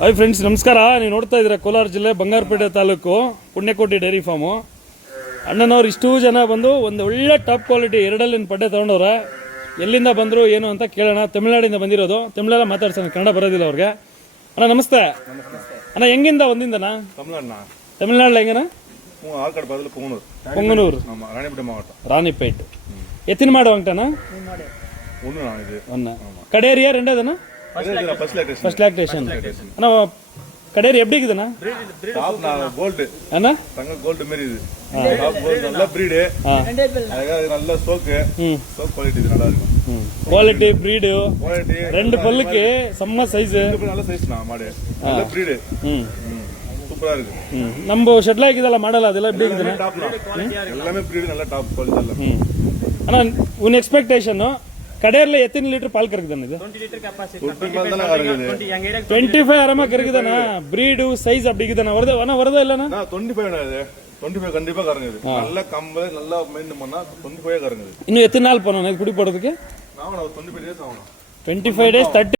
Hi friends, ನಮಸ್ಕಾರ. ನೀವು ನೋಡ್ತಾ ಇದ್ದೀರಾ ಕೋಲಾರ ಜಿಲ್ಲೆ ಬಂಗಾರಪೇಟೆ ತಾಲೂಕು ಪುಣ್ಯಕೋಟಿ ಡೈರಿ ಫಾರ್ಮು. ಅಣ್ಣನವ್ರು ಇಷ್ಟೂ ಜನ ಬಂದು ಒಂದು ಒಳ್ಳೆ ಟಾಪ್ ಕ್ವಾಲಿಟಿ ಎರಡಲ್ಲಿನ ಪಡ್ಡೆ ತೊಗೊಂಡವ್ರೆ. ಎಲ್ಲಿಂದ ಬಂದರು ಏನು ಅಂತ ಕೇಳೋಣ. ತಮಿಳ್ನಾಡಿಂದ ಬಂದಿರೋದು. ತಮಿಳೆಲ್ಲ ಮಾತಾಡ್ಸೋಣ, ಕನ್ನಡ ಬರೋದಿಲ್ಲ ಅವ್ರಿಗೆ. ಅಣ್ಣ ನಮಸ್ತೆ. ಅಣ್ಣ ಹೆಂಗಿಂದ ಒಂದಿಂದನಾ? ತಮಿಳ್ನಾಡು ಹೆಂಗನ? ಪೊಂಗನೂರು, ರಾಣಿಪೇಟ್. ಎತ್ತಿನ ಮಾಡುವಂಟನ ಕಡೇರಿಯ ரெண்டாவதுனா ஃபர்ஸ்ட் லாக்டேஷன். அண்ணா கடையர் எப்படி இருக்குதுண்ணா? டாப் கோல்ட் அண்ணா, தங்க கோல்ட் மாதிரி இது. டாப் கோல்ட் நல்ல பிரீட். நல்ல ஸ்டோக் குவாலிட்டி நல்லா இருக்கும். குவாலிட்டி பிரீட் குவாலிட்டி ரெண்டு பல்லுக்கு செம்ம சைஸ். நல்ல சைஸ் நான் மாடு. நல்ல பிரீட். சூப்பரா இருக்கு. நம்ம ஷெட்ல இதெல்லாம் மாடல் அதெல்லாம் எப்படி இருக்குதுண்ணா? எல்லாமே பிரீட் நல்ல டாப் குவாலிட்டி எல்லாமே. அண்ணா உன் எக்ஸ்பெக்டேஷன் கடையில எத்தனை லிட்டர் பால் கறக்குதுண்ணா? இது 25 ஆரமா கறக்குதுண்ணா. பிரீடு சைஸ் அப்படி இருக்குதுண்ணா? வருதா இல்லண்ணா? 25 கண்டிப்பா கறங்குது. நல்ல கம்பு நல்லா மெயின்டைன் பண்ணா 25 கறங்குது. இன்னும் எத்தனை நாள் பண்ணணும் குடி போடுறதுக்கு? 25 டேஸ் ஆகும். 25 days 30